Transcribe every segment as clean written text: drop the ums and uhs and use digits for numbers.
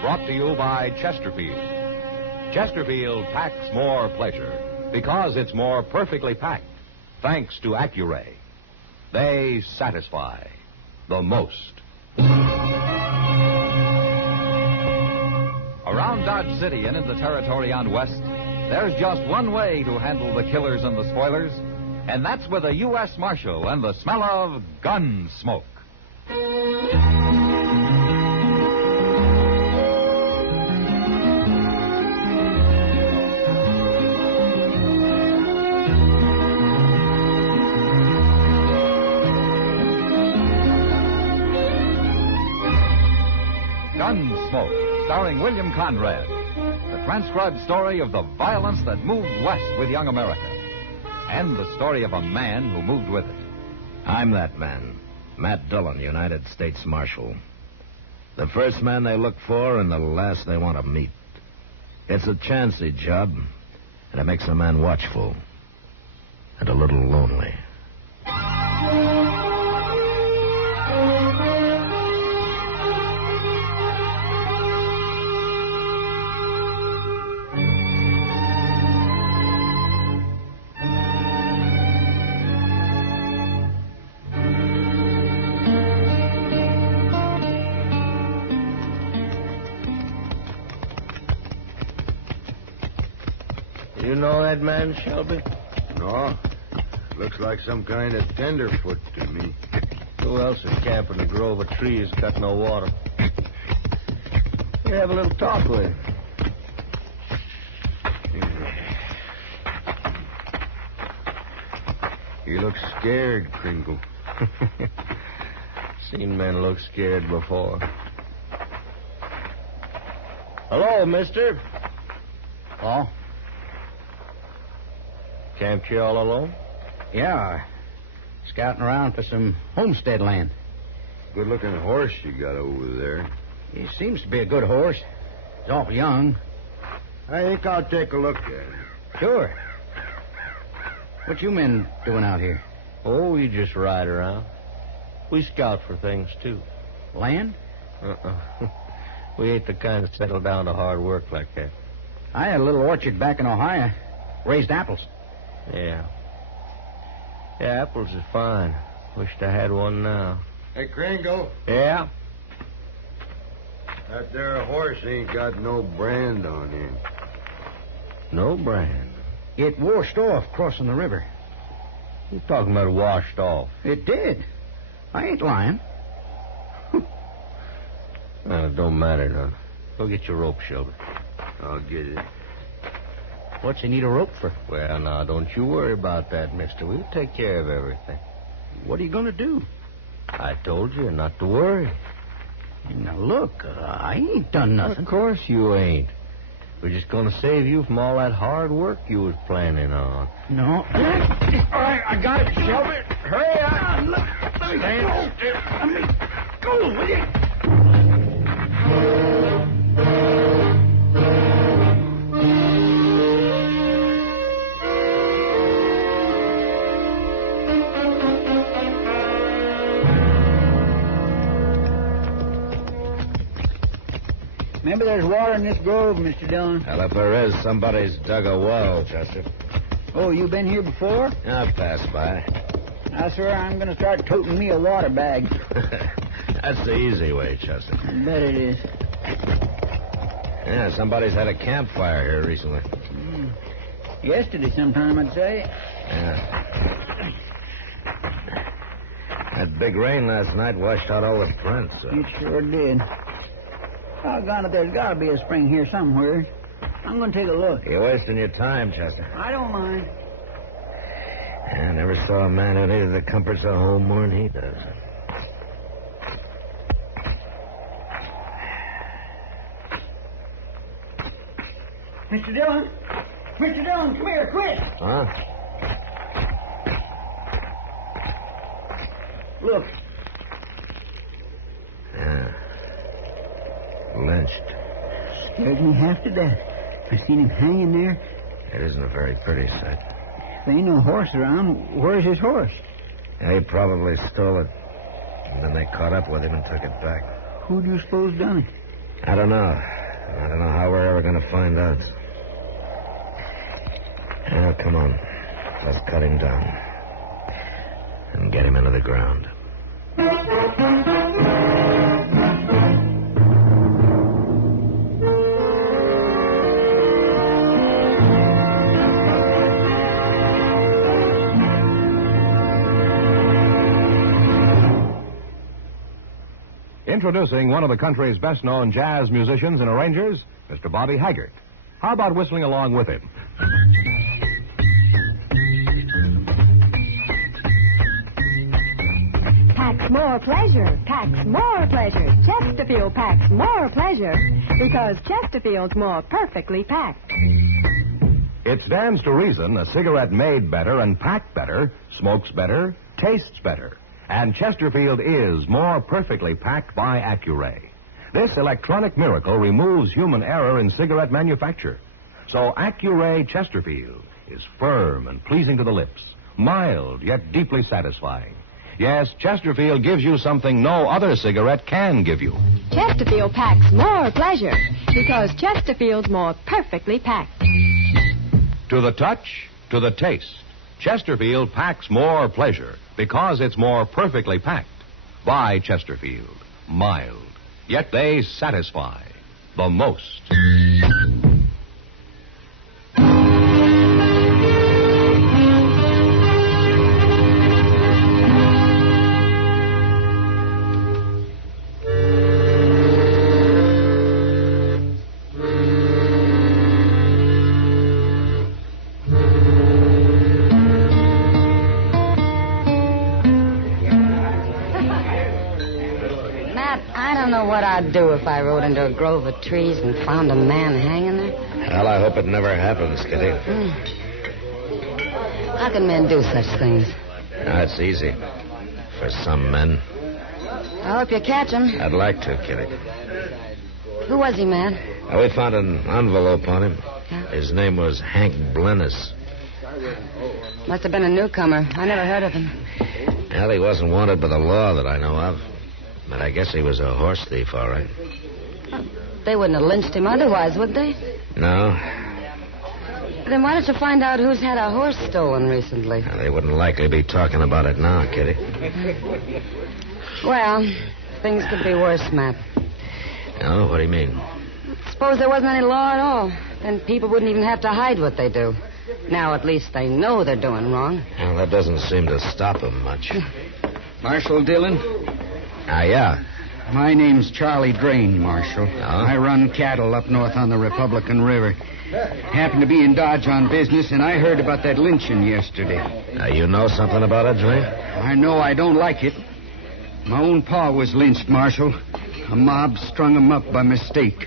brought to you by Chesterfield. Chesterfield packs more pleasure because it's more perfectly packed, thanks to Accuray. They satisfy the most. Around Dodge City and in the territory on West, there's just one way to handle the killers and the spoilers, and that's with a U.S. Marshal and the smell of Gunsmoke. Gunsmoke, starring William Conrad. The transcribed story of the violence that moved west with young America. And the story of a man who moved with it. I'm that man, Matt Dillon, United States Marshal. The first man they look for and the last they want to meet. It's a chancy job, and it makes a man watchful and a little lonely. You know that man, Shelby? No. Looks like some kind of tenderfoot to me. Who else is camping in a grove of trees, got no water? You have a little talk with him. He looks scared, Kringle. Seen men look scared before. Hello, mister. Oh? Camped here all alone? Yeah. Scouting around for some homestead land. Good-looking horse you got over there. He seems to be a good horse. He's awful young. I think I'll take a look at him. Sure. What you men doing out here? Oh, we just ride around. We scout for things, too. Land? We ain't the kind that settle down to hard work like that. I had a little orchard back in Ohio. Raised apples. Yeah. Yeah, apples are fine. Wished I had one now. Hey, Kringle. Yeah? That there horse ain't got no brand on him. No brand. It washed off crossing the river. You talking about washed off? It did. I ain't lying. Well, it don't matter none. Go get your rope, Shelby. I'll get it. What's he need a rope for? Well, now, don't you worry about that, mister. We'll take care of everything. What are you going to do? I told you not to worry. Now, look, I ain't done nothing. Of course you ain't. We're just going to save you from all that hard work you was planning on. No. All right, I got it, Shelby. Hurry up. Let me go. Let me go, will you? Remember there's water in this grove, Mr. Dillon. Well, if there is, somebody's dug a well, Chester. Oh, you been here before? I've passed by. I swear I'm going to start toting me a water bag. That's the easy way, Chester. I bet it is. Yeah, somebody's had a campfire here recently. Yesterday sometime, I'd say. Yeah. That big rain last night washed out all the prints. It sure did. Doggone it, there's got to be a spring here somewhere. I'm going to take a look. You're wasting your time, Chester. I don't mind. I never saw a man who needed the comforts of home more than he does. Mr. Dillon! Mr. Dillon, come here, quick! Huh? Look. Yeah. Lynched. Scared me half to death. I seen him hanging there. It isn't a very pretty sight. If there ain't no horse around, where's his horse? Yeah, he probably stole it. And then they caught up with him and took it back. Who do you suppose done it? I don't know. I don't know how we're ever going to find out. Now, come on. Let's cut him down. And get him into the ground. Introducing one of the country's best-known jazz musicians and arrangers, Mr. Bobby Haggart. How about whistling along with him? Packs more pleasure, packs more pleasure. Chesterfield packs more pleasure because Chesterfield's more perfectly packed. It stands to reason a cigarette made better and packed better smokes better, tastes better. And Chesterfield is more perfectly packed by Accuray. This electronic miracle removes human error in cigarette manufacture. So Accuray Chesterfield is firm and pleasing to the lips, mild yet deeply satisfying. Yes, Chesterfield gives you something no other cigarette can give you. Chesterfield packs more pleasure because Chesterfield's more perfectly packed. To the touch, to the taste, Chesterfield packs more pleasure because it's more perfectly packed. By Chesterfield, mild, yet they satisfy the most. What I'd do if I rode into a grove of trees and found a man hanging there? Well, I hope it never happens, Kitty. How can men do such things? That's easy. For some men. I hope you catch him. I'd like to, Kitty. Who was he, Matt? We found an envelope on him. Yeah? His name was Hank Blennis. Must have been a newcomer. I never heard of him. Well, he wasn't wanted by the law that I know of. But I guess he was a horse thief, all right. They wouldn't have lynched him otherwise, would they? No. Then why don't you find out who's had a horse stolen recently? Well, they wouldn't likely be talking about it now, Kitty. Well, things could be worse, Matt. Oh, what do you mean? Suppose there wasn't any law at all. Then people wouldn't even have to hide what they do. Now at least they know they're doing wrong. Well, that doesn't seem to stop them much. Marshal Dillon? Yeah. My name's Charlie Drain, Marshal. Oh? I run cattle up north on the Republican River. Happened to be in Dodge on business, and I heard about that lynching yesterday. You know something about it, Drain? I know I don't like it. My own pa was lynched, Marshal. A mob strung him up by mistake.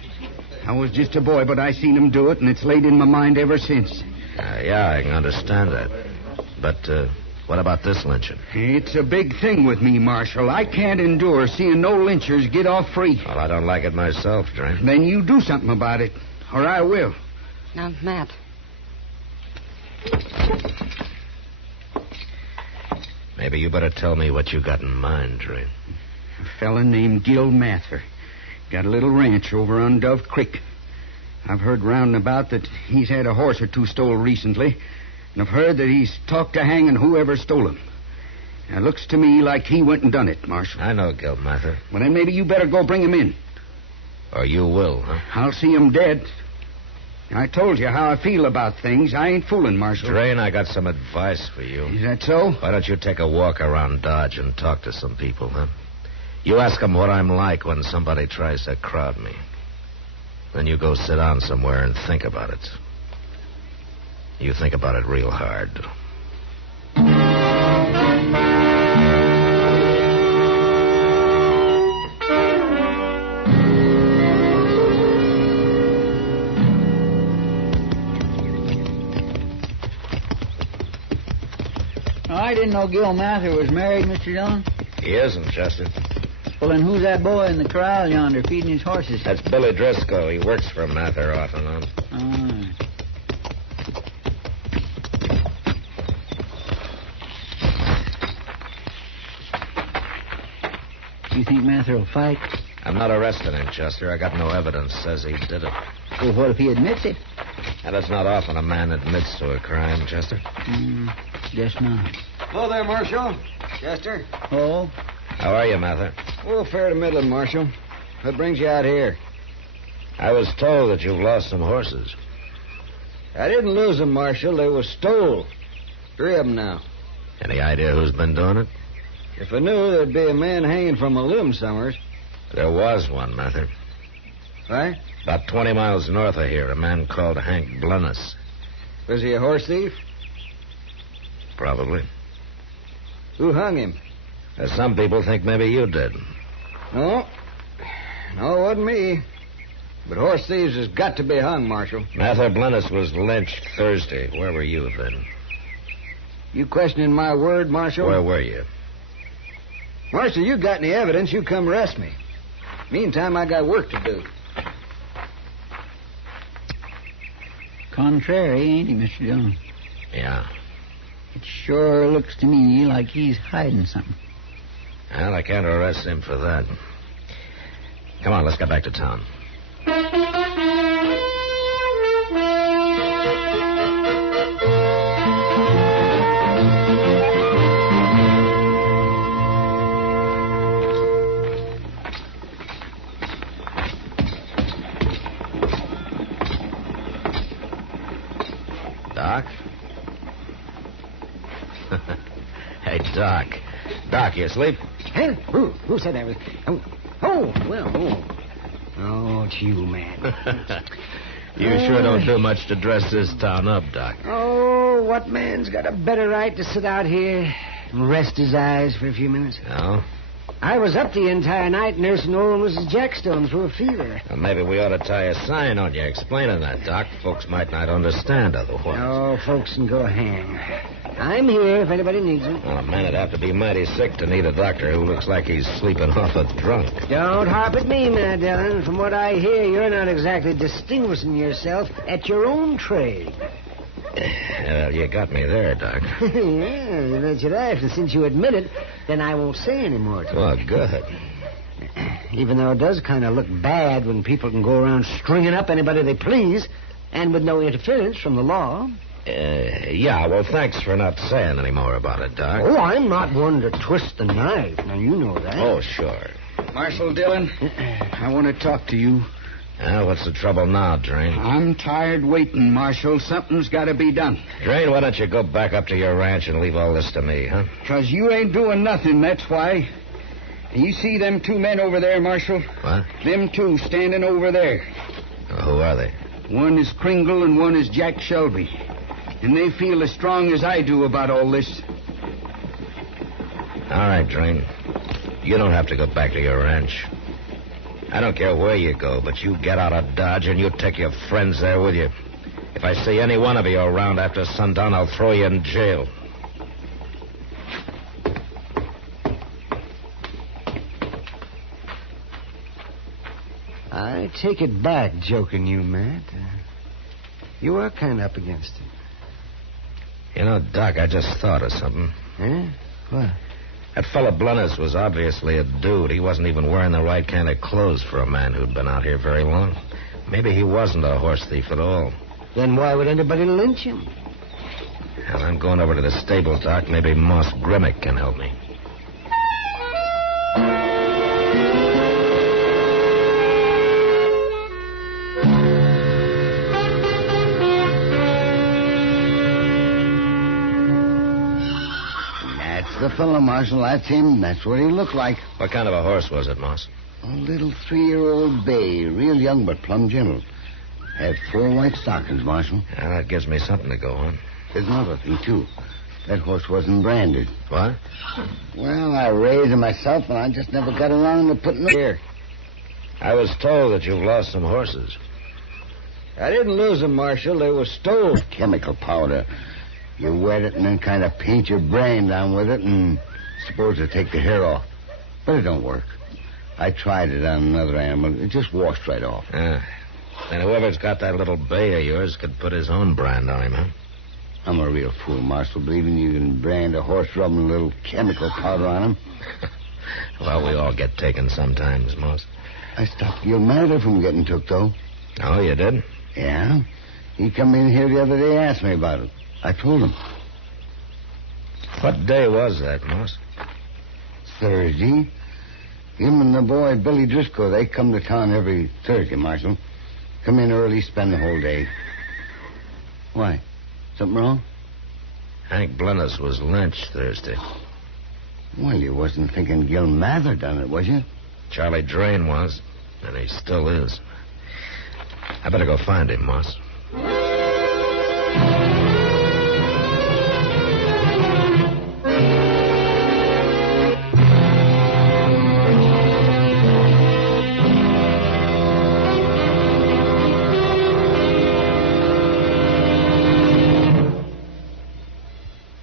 I was just a boy, but I seen him do it, and it's laid in my mind ever since. Yeah, I can understand that. But, what about this lynching? It's a big thing with me, Marshal. I can't endure seeing no lynchers get off free. Well, I don't like it myself, Drain. Then you do something about it, or I will. Now, Matt. Maybe you better tell me what you got in mind, Drain. A fella named Gil Mather. Got a little ranch over on Dove Creek. I've heard round about that he's had a horse or two stole recently, and I've heard that he's talked to hanging whoever stole him. It looks to me like he went and done it, Marshal. I know Gil Mather. Well, then maybe you better go bring him in. Or you will, huh? I'll see him dead. I told you how I feel about things. I ain't fooling, Marshal. Drain, I got some advice for you. Is that so? Why don't you take a walk around Dodge and talk to some people, huh? You ask them what I'm like when somebody tries to crowd me. Then you go sit down somewhere and think about it. You think about it real hard. I didn't know Gil Mather was married, Mr. Dillon. He isn't, Chester. Well, then who's that boy in the corral yonder feeding his horses? That's Billy Driscoll. He works for Mather off and on. You think Mather will fight? I'm not arresting him, Chester. I got no evidence says he did it. Well, what if he admits it? And it's not often a man admits to a crime, Chester. Guess not. Hello there, Marshal. Chester. Oh? How are you, Mather? Oh, fair to middling, Marshal. What brings you out here? I was told that you've lost some horses. I didn't lose them, Marshal. They were stole. 3 of them now. Any idea who's been doing it? If I knew, there'd be a man hanging from a limb somewhere. There was one, Mather. Right? About 20 miles north of here, a man called Hank Blunnis. Was he a horse thief? Probably. Who hung him? Some people think maybe you did. No. No, it wasn't me. But horse thieves has got to be hung, Marshal. Mather Blunnis was lynched Thursday. Where were you then? You questioning my word, Marshal? Where were you? Marshal, you got any evidence, you come arrest me. Meantime, I got work to do. Contrary, ain't he, Mr. Dillon? Yeah. It sure looks to me like he's hiding something. Well, I can't arrest him for that. Come on, let's get back to town. Doc? Hey, Doc. Doc, you asleep? Huh? Who said that was... Oh, it's you, man. You sure don't do much to dress this town up, Doc. Oh, what man's got a better right to sit out here and rest his eyes for a few minutes? No? I was up the entire night nursing old Mrs. Jackstone through a fever. Well, maybe we ought to tie a sign on you explaining that, Doc. Folks might not understand otherwise. Oh, folks can go hang. I'm here if anybody needs me. Well, a man would have to be mighty sick to need a doctor who looks like he's sleeping off a drunk. Don't harp at me, Matt Dillon. From what I hear, you're not exactly distinguishing yourself at your own trade. Well, you got me there, Doc. Yeah, you bet your life. And since you admit it, then I won't say any more to you. Well, good. Even though it does kind of look bad when people can go around stringing up anybody they please, and with no interference from the law. Yeah, well, thanks for not saying any more about it, Doc. Oh, I'm not one to twist the knife. Now, you know that. Oh, sure. Marshal Dillon, I want to talk to you. What's the trouble now, Drain? I'm tired waiting, Marshal. Something's got to be done. Drain, why don't you go back up to your ranch and leave all this to me, huh? 'Cause you ain't doing nothing, that's why. You see them 2 men over there, Marshal? What? Them 2 standing over there. Who are they? One is Kringle and one is Jack Shelby. And they feel as strong as I do about all this. All right, Drain. You don't have to go back to your ranch. I don't care where you go, but you get out of Dodge and you take your friends there with you. If I see any one of you around after sundown, I'll throw you in jail. I take it back, joking you, Matt. You are kind of up against it. You know, Doc, I just thought of something. Huh? What? That fella Blunnis was obviously a dude. He wasn't even wearing the right kind of clothes for a man who'd been out here very long. Maybe he wasn't a horse thief at all. Then why would anybody lynch him? Well, I'm going over to the stable, Doc. Maybe Moss Grimmick can help me. The fellow, Marshal, that's him. That's what he looked like. What kind of a horse was it, Moss? A little 3-year-old bay. Real young, but plumb gentle. Had 4 white stockings, Marshal. Yeah, that gives me something to go on. There's another thing, too. That horse wasn't branded. What? Well, I raised him myself, and I just never got around to putting it here. I was told that you've lost some horses. I didn't lose them, Marshal. They were stolen. Chemical powder. You wet it and then kind of paint your brain down with it and suppose to take the hair off. But it don't work. I tried it on another animal. It just washed right off. Then whoever's got that little bay of yours could put his own brand on him, huh? I'm a real fool, Marshal, believing you can brand a horse rubbing a little chemical powder on him. Well, we all get taken sometimes, Moss. I stopped Gil Mather from getting took, though. Oh, you did? Yeah. He come in here the other day, asked me about it. I told him. What day was that, Moss? Thursday. Him and the boy, Billy Driscoll, they come to town every Thursday, Marshal. Come in early, spend the whole day. Why? Something wrong? Hank Blennis was lynched Thursday. Well, you wasn't thinking Gil Mather done it, was you? Charlie Drain was, and he still is. I better go find him, Moss.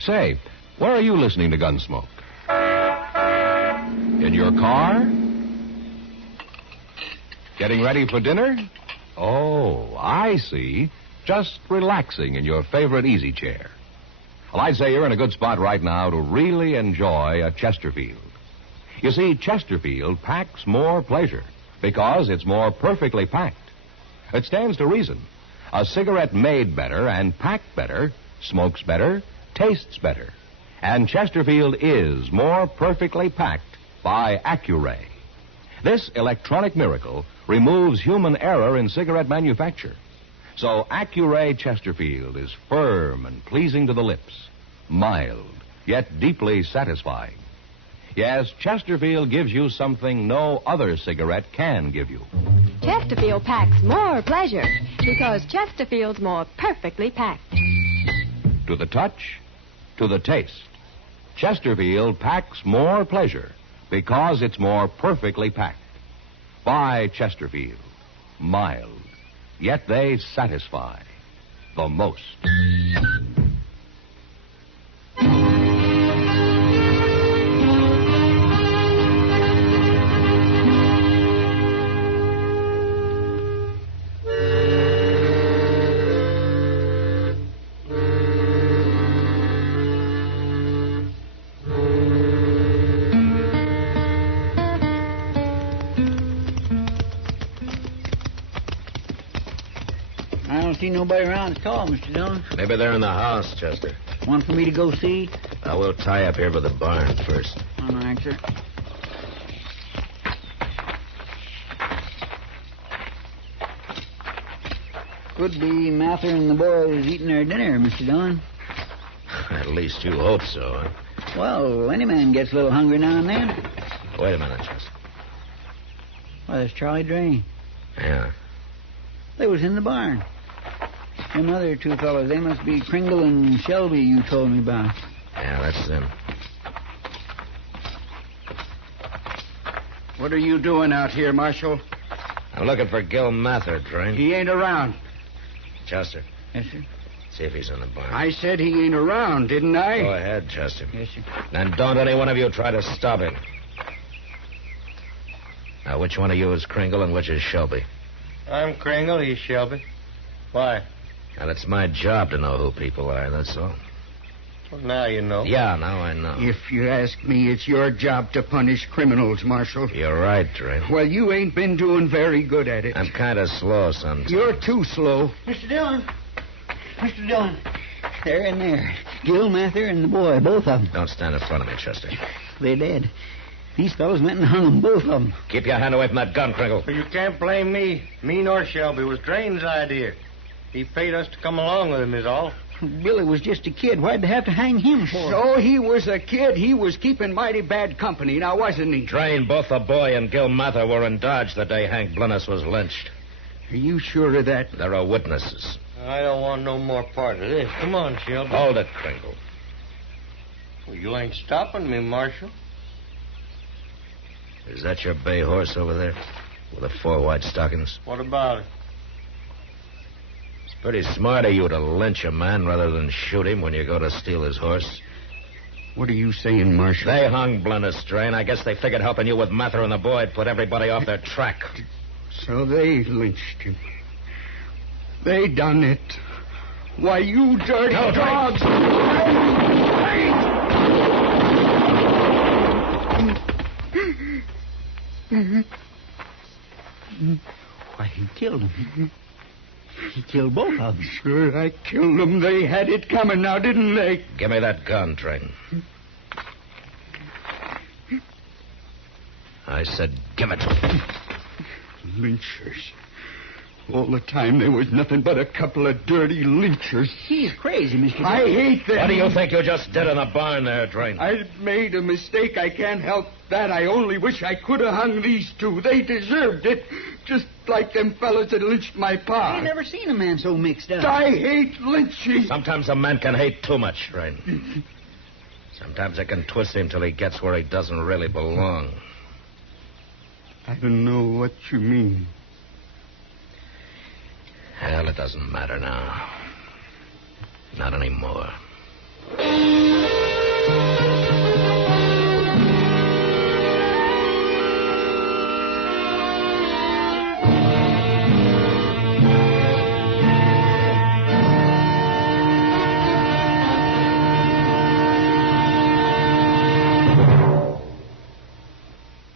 Say, where are you listening to Gunsmoke? In your car? Getting ready for dinner? Oh, I see. Just relaxing in your favorite easy chair. Well, I'd say you're in a good spot right now to really enjoy a Chesterfield. You see, Chesterfield packs more pleasure because it's more perfectly packed. It stands to reason. A cigarette made better and packed better smokes better, tastes better. And Chesterfield is more perfectly packed by Accuray. This electronic miracle removes human error in cigarette manufacture. So Accuray Chesterfield is firm and pleasing to the lips, mild, yet deeply satisfying. Yes, Chesterfield gives you something no other cigarette can give you. Chesterfield packs more pleasure because Chesterfield's more perfectly packed. To the touch, to the taste. Chesterfield packs more pleasure because it's more perfectly packed. Buy Chesterfield. Mild, yet they satisfy the most. I don't see nobody around at all, Mr. Dillon. Maybe they're in the house, Chester. Want for me to go see? We'll tie up here by the barn first. All right, sir. Could be Mather and the boys eating their dinner, Mr. Dillon. At least you hope so, huh? Well, any man gets a little hungry now and then. Wait a minute, Chester. Why, there's Charlie Drain. Yeah. They was in the barn. Them other two fellows, they must be Kringle and Shelby you told me about. Yeah, that's them. What are you doing out here, Marshal? I'm looking for Gil Mather, Drain. He ain't around. Chester, Yes, sir. see if he's in the barn. I said he ain't around, didn't I? Go ahead, Chester. Yes, sir. And don't any one of you try to stop him. Now, which one of you is Kringle and which is Shelby? I'm Kringle, he's Shelby. Why? And it's my job to know who people are, that's all. Well, now you know. Yeah, now I know. If you ask me, it's your job to punish criminals, Marshal. You're right, Drain. Well, you ain't been doing very good at it. I'm kind of slow sometimes. You're too slow. Mr. Dillon. Mr. Dillon. They're in there. Gil Mather and the boy, both of them. Don't stand in front of me, Chester. They're dead. These fellows went and hung them, both of them. Keep your hand away from that gun, Kringle. But you can't blame me. Me nor Shelby. It was Drain's idea. He paid us to come along with him, is all. Billy was just a kid. Why'd they have to hang him for? So he was a kid. He was keeping mighty bad company, now wasn't he? Drain, both the boy and Gil Mather were in Dodge the day Hank Blennis was lynched. Are you sure of that? There are witnesses. I don't want no more part of this. Come on, Shelby. Hold it, Kringle. Well, you ain't stopping me, Marshal. Is that your bay horse over there? With the 4 white stockings? What about it? It's pretty smart of you to lynch a man rather than shoot him when you go to steal his horse. What are you saying, Marshal? They hung Blennis, Drain. I guess they figured helping you with Mather and the boy would put everybody off their track. So they lynched him. They done it. Why, you dirty dogs! Why, he killed him. He killed both of them. Sure, I killed them. They had it coming now, didn't they? Give me that gun, Train. I said give it. Lynchers. All the time there was nothing but a couple of dirty lynchers. He's crazy, Mr. I hate them. What do you think you just did in the barn there, Train? I made a mistake. I can't help that. I only wish I could have hung these two. They deserved it. Just like them fellas that lynched my pa. I ain't never seen a man so mixed up. I hate lynching. Sometimes a man can hate too much, Train. Sometimes it can twist him till he gets where he doesn't really belong. I don't know what you mean. Hell, it doesn't matter now. Not anymore.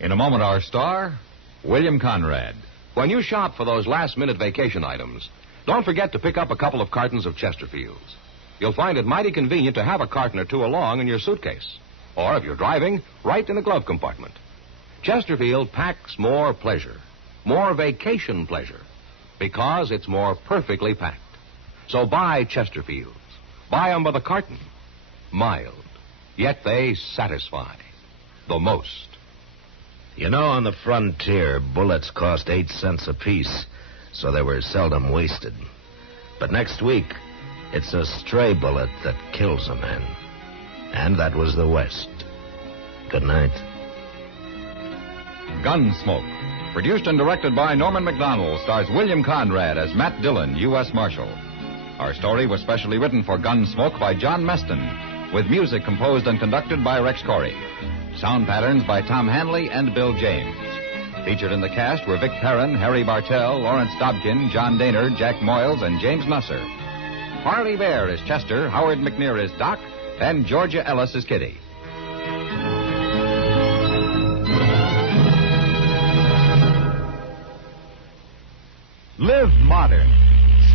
In a moment, our star, William Conrad. When you shop for those last-minute vacation items, don't forget to pick up a couple of cartons of Chesterfields. You'll find it mighty convenient to have a carton or two along in your suitcase. Or, if you're driving, right in the glove compartment. Chesterfield packs more pleasure, more vacation pleasure, because it's more perfectly packed. So buy Chesterfields. Buy them by the carton. Mild, yet they satisfy the most. You know, on the frontier, bullets cost 8 cents apiece, so they were seldom wasted. But next week, it's a stray bullet that kills a man. And that was the West. Good night. Gunsmoke, produced and directed by Norman Macdonnell, stars William Conrad as Matt Dillon, U.S. Marshal. Our story was specially written for Gunsmoke by John Meston, with music composed and conducted by Rex Corey. Sound patterns by Tom Hanley and Bill James. Featured in the cast were Vic Perrin, Harry Bartell, Lawrence Dobkin, John Daynard, Jack Moyles, and James Nusser. Harley Bear is Chester, Howard McNear is Doc, and Georgia Ellis is Kitty. Live modern.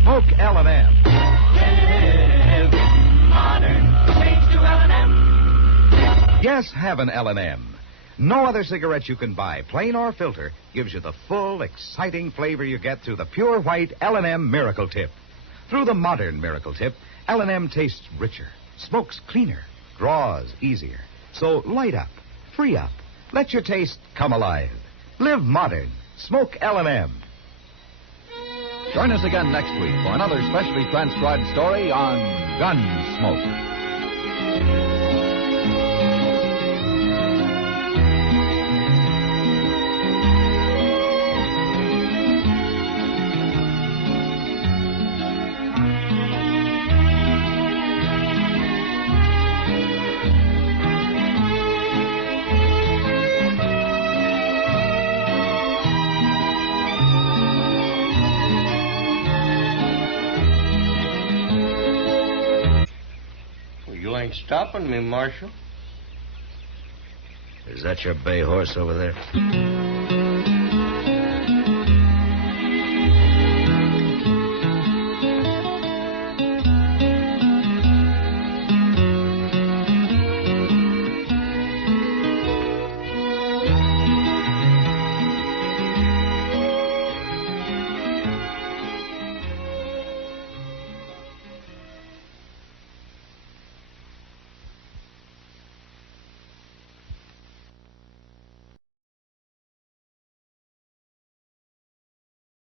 Smoke L&M. Live modern. Change to L&M. Yes, have an L&M. No other cigarette you can buy, plain or filter, gives you the full, exciting flavor you get through the pure white L&M Miracle Tip. Through the modern Miracle Tip, L&M tastes richer, smokes cleaner, draws easier. So light up, free up, let your taste come alive. Live modern. Smoke L&M. Join us again next week for another specially transcribed story on Gunsmoke. You ain't stopping me, Marshal. Is that your bay horse over there?